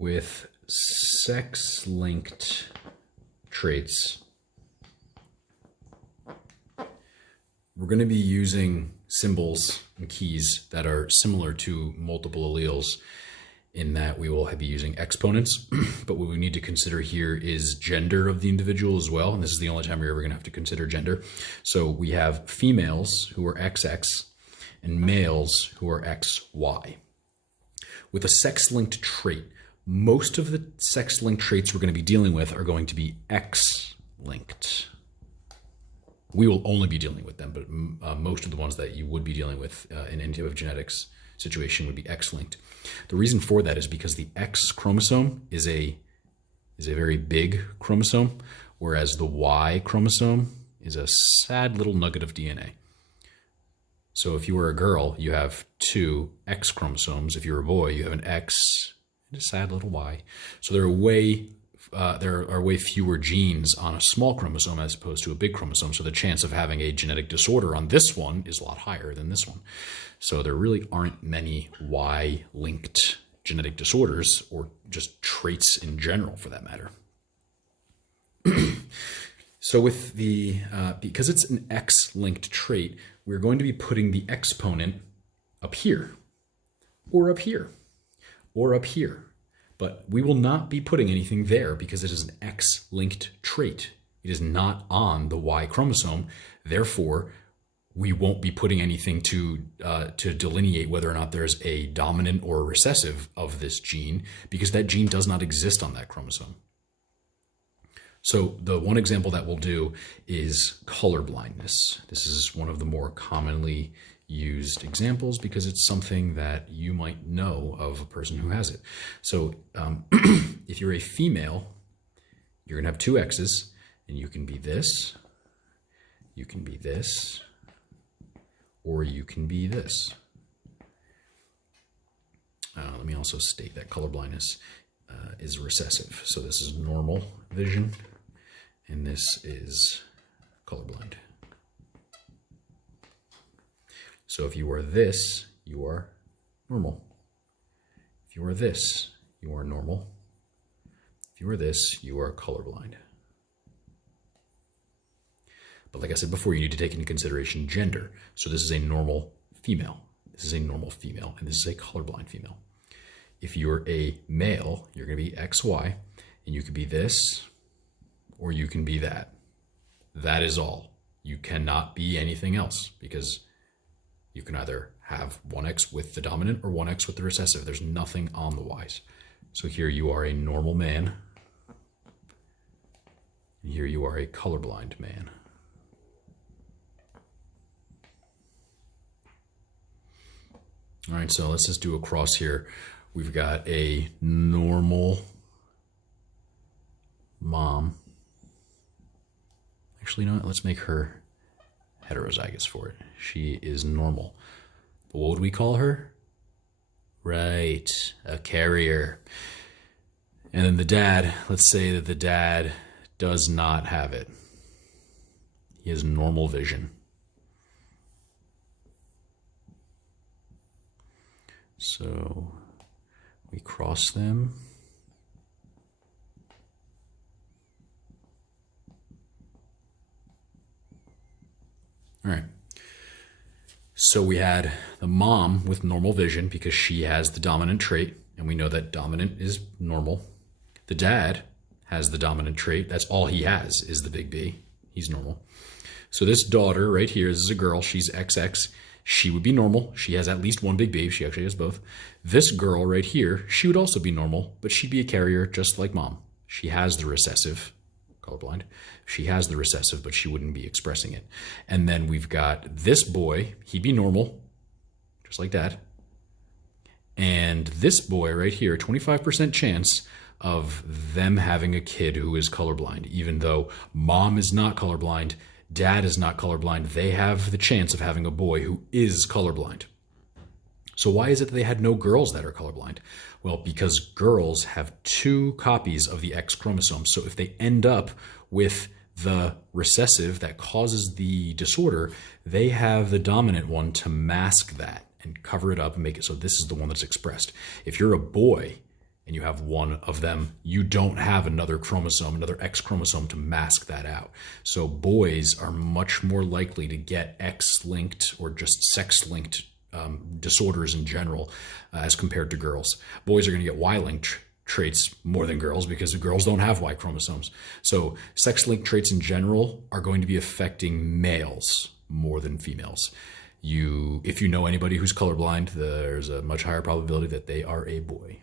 with sex-linked traits, we're going to be using symbols and keys that are similar to multiple alleles in that we will be using exponents, but what we need to consider here is gender of the individual as well, and this is the only time you're ever going to have to consider gender. So we have females who are XX and males who are XY. With a sex-linked trait, most of the sex-linked traits we're going to be dealing with are going to be X-linked. We will only be dealing with them, but most of the ones that you would be dealing with in any type of genetics situation would be X-linked. The reason for that is because the X chromosome is a very big chromosome, whereas the Y chromosome is a sad little nugget of DNA. So if you were a girl, you have 2 X chromosomes. If you're a boy, you have an X and a sad little Y. So there are way fewer genes on a small chromosome as opposed to a big chromosome. So the chance of having a genetic disorder on this one is a lot higher than this one. So there really aren't many Y-linked genetic disorders, or just traits in general for that matter. So with the, because it's an X-linked trait, we're going to be putting the exponent up here, or up here, or up here. But we will not be putting anything there because it is an X-linked trait. It is not on the Y chromosome. Therefore, we won't be putting anything to delineate whether or not there's a dominant or a recessive of this gene, because that gene does not exist on that chromosome. So the one example that we'll do is colorblindness. This is one of the more commonly used examples because it's something that you might know of a person who has it. So if you're a female, you're gonna have 2 X's, and you can be this, you can be this, or you can be this. Let me also state that colorblindness is recessive. So this is normal vision, and this is colorblind. So if you are this, you are normal. If you are this, you are normal. If you are this, you are colorblind. But like I said before, you need to take into consideration gender. So this is a normal female. This is a normal female, and this is a colorblind female. If you're a male, you're going to be XY, and you could be this, or you can be that. That is all. You cannot be anything else, because you can either have 1X with the dominant or 1X with the recessive. There's nothing on the Ys. So here you are a normal man, and here you are a colorblind man. All right, so let's just do a cross here. We've got a normal mom. Actually, you know what? Let's make her heterozygous for it. She is normal. But what would we call her? Right, a carrier. And then the dad, let's say that the dad does not have it. He has normal vision. So we cross them. All right. So we had the mom with normal vision because she has the dominant trait, and we know that dominant is normal. The dad has the dominant trait. That's all he has is the big B. He's normal. So this daughter right here, this is a girl. She's XX. She would be normal. She has at least one big B. She actually has both. This girl right here, she would also be normal, but she'd be a carrier just like mom. She has the recessive, colorblind. She has the recessive, but she wouldn't be expressing it. And then we've got this boy. He'd be normal, just like dad. And this boy right here, 25% chance of them having a kid who is colorblind. Even though mom is not colorblind, dad is not colorblind, they have the chance of having a boy who is colorblind. So why is it that they had no girls that are colorblind? Well, because girls have 2 copies of the X chromosome. So if they end up with the recessive that causes the disorder, they have the dominant one to mask that and cover it up and make it so this is the one that's expressed. If you're a boy and you have one of them, you don't have another chromosome, another X chromosome to mask that out. So boys are much more likely to get X-linked or just sex-linked disorders in general as compared to girls. Boys are going to get Y-linked traits more than girls because girls don't have Y chromosomes. So sex-linked traits in general are going to be affecting males more than females. If you know anybody who's colorblind, there's a much higher probability that they are a boy.